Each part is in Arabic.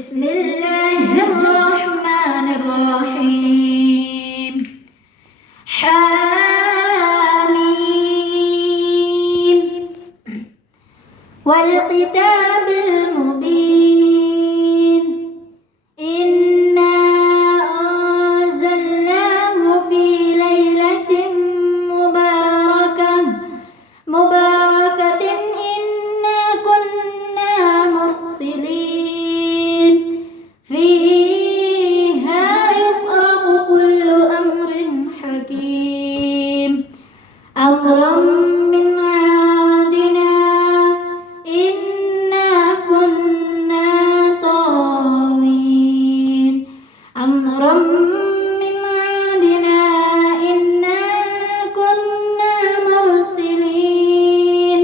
بسم الله الرحمن الرحيم. حميم والكتاب المبين إنا أنزلناه في ليلة مباركة إنا كنا مرسلين فيها يفرق كل أمر حكيم أمرا من عندنا إنا كنا طاغين أمرا من عندنا إنا كنا مرسلين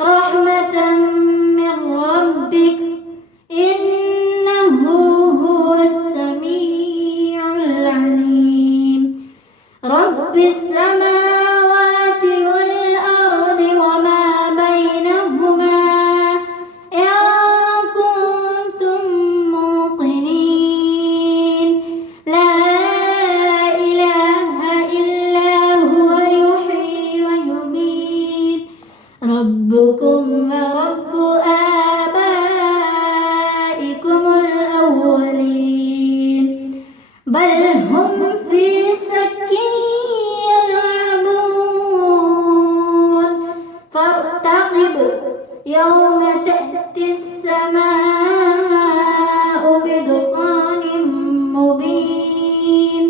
رحمة من ربك إنه هو السميع العليم رب السماوات والأرض وما بينهما إن كنتم موقنين لا إله إلا هو يحيي ويميت ربكم ورب آبائكم الأولين بل هم في شك يلعبون فارتقب يوم تأتي السماء بدخان مبين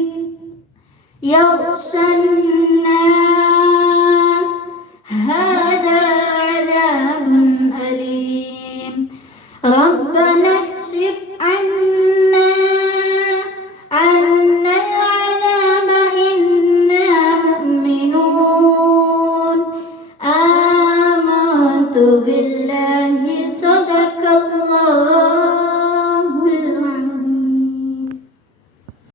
يغشى الناس هذا عذاب أليم ربنا اكشف عنا العذاب إنا مؤمنون آمنت بالله